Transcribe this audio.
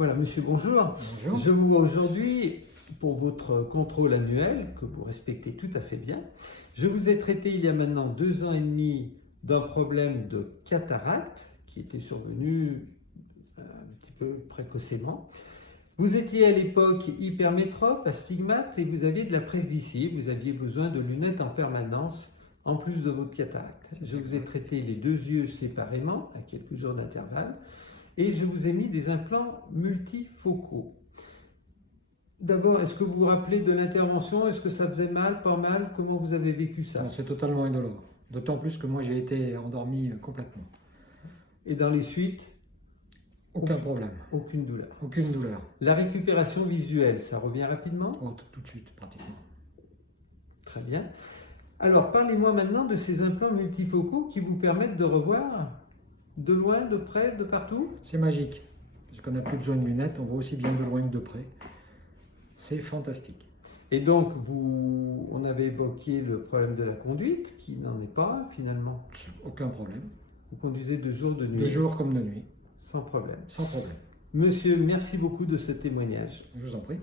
Voilà, monsieur, bonjour. Bonjour. Je vous vois aujourd'hui pour votre contrôle annuel, que vous respectez tout à fait bien. Je vous ai traité il y a maintenant 2 ans et demi d'un problème de cataracte qui était survenu un petit peu précocement. Vous étiez à l'époque hypermétrope, astigmate et vous aviez de la presbytie. Vous aviez besoin de lunettes en permanence en plus de votre cataracte. Je vous ai traité les 2 yeux séparément à quelques jours d'intervalle. Et je vous ai mis des implants multifocaux. D'abord, est-ce que vous vous rappelez de l'intervention? Est-ce que ça faisait mal, pas mal? Comment vous avez vécu ça? C'est totalement indolore. D'autant plus que moi j'ai été endormi complètement. Et dans les suites? Aucun problème. Aucune douleur. Aucune douleur. La récupération visuelle, ça revient rapidement? Oh, tout de suite, pratiquement. Très bien. Alors, parlez-moi maintenant de ces implants multifocaux qui vous permettent de revoir de loin, de près, de partout? C'est magique. Puisqu'on n'a plus besoin de lunettes, on voit aussi bien de loin que de près. C'est fantastique. Et donc, on avait évoqué le problème de la conduite, qui n'en est pas finalement. Aucun problème. Vous conduisez de jour, de nuit? De jour comme de nuit. Sans problème. Sans problème. Monsieur, merci beaucoup de ce témoignage. Je vous en prie.